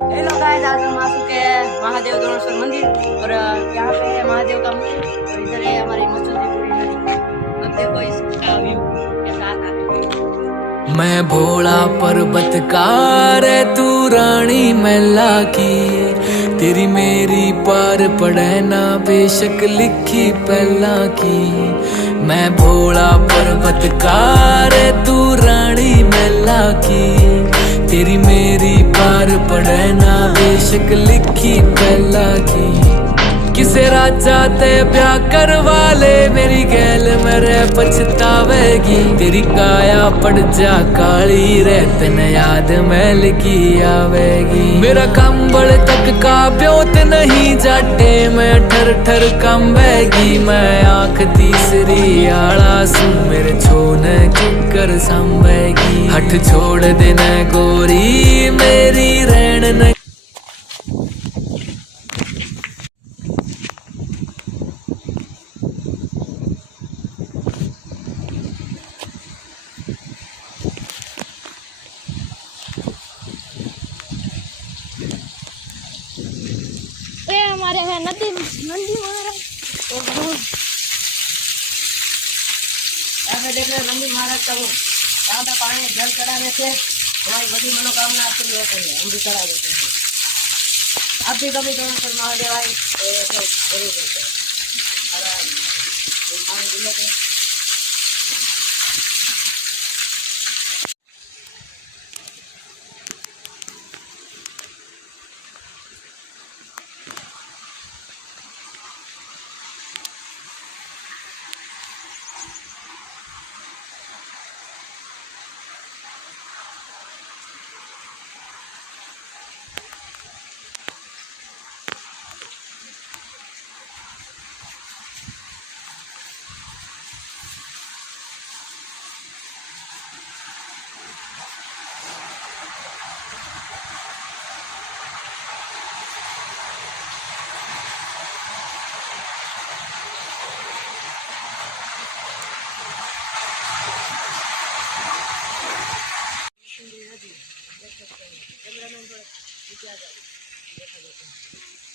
Hello guys, आज हम आ चुके हैं महादेव द्रोणेश्वर मंदिर और यहाँ पे है महादेव का मंदिर और इधर है हमारी मचुंदरी नदी। अब देखो इसका व्यू कैसा आता है। मैं भोला पर्वतकार है तू रानी मैला की, तेरी मेरी पार पड़े ना बेशक लिखी पहला की। मैं भोला पर्वतकार है तू रानी मैला की, तेरी मेरी पार पड़े ना बेशक लिखी पहला की। किसे राजा ते ब्याह करवा ले मेरी गैल मेरे पछतावेगी। तेरी काया पड़ जा काली रे तन याद मैल की आवेगी। मेरा कंबल तक का ब्योत नहीं जाटे मैं ठर ठर कंबेगी। मैं आंख तीसरी आला सू मेरे छोने किकर संभेगी। हट छोड़ देना गोरी मेरी रैन न हमारे है नदी नंदी महाराज यहाँ पे देख रहे हैं नंदी महाराज का वो यहाँ पे पानी जल चढ़ाने से हमारी बड़ी मनोकामना पूरी होती है। हम भी चढ़ा देते हैं। आप भी कभी द्रोणेश्वर महादेव आए तो ऐसे जरूर देते हैं। पानी पी लेते हैं। कैमरामैन थोड़ा नीचे आ जाओ, देखा जाता है।